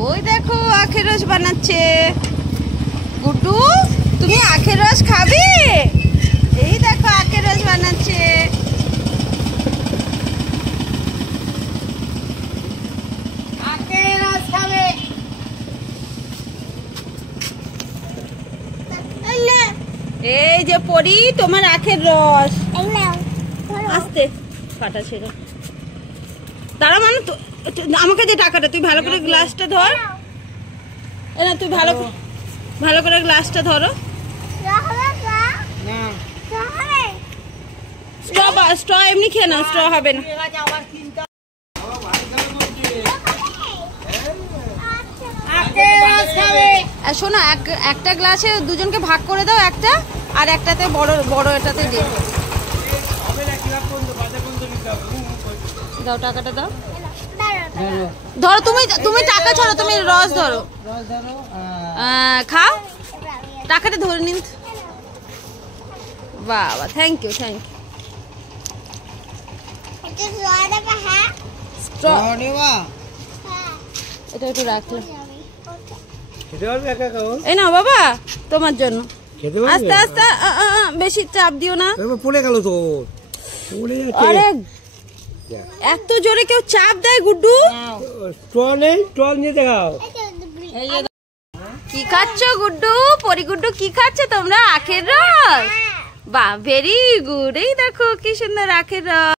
ওই দেখো আখের রস বানাচ্ছে। গুড্ডু তুমি আখের রস খাবে? এই দেখো আখের রস বানাচ্ছে। আখের রস খাবে। এই যে পরি তোমার আখের রস। আস্তে ফাটা ছিল। তারা মানে আমাকে যে টাকাটা, তুই ভালো করে গ্লাসটা ধর। না তুই ভালো করে গ্লাসটা ধরো। স্ট্র এমনি খেয়ে নাও, স্ট্র হবে না। শোনো একটা গ্লাসে দুজনকে ভাগ করে দাও একটা, আর একটাতে বড় এটাতে দিয়ে দাও। টাকাটা দাও। ধরো তুমি টাকা ছাড়ো, তুমি রস ধরো। খাও, টাকাটা ধরে নিন। বাবা থ্যাংক ইউ। এটা একটু রাখলাম। এই নাও বাবা তোমার জন্য। আস্তে আস্তে, বেশি চাপ দিও না। পড়ে গেল তো। আরে এত জোরে কেউ চাপ দেয় গুড্ডু? কি খাচ্ছ গুড্ডু? পরি গুড্ডু কি খাচ্ছ তোমরা? আখের রস। বাহ ভেরি গুড। এই দেখো কি সুন্দর আখের রস।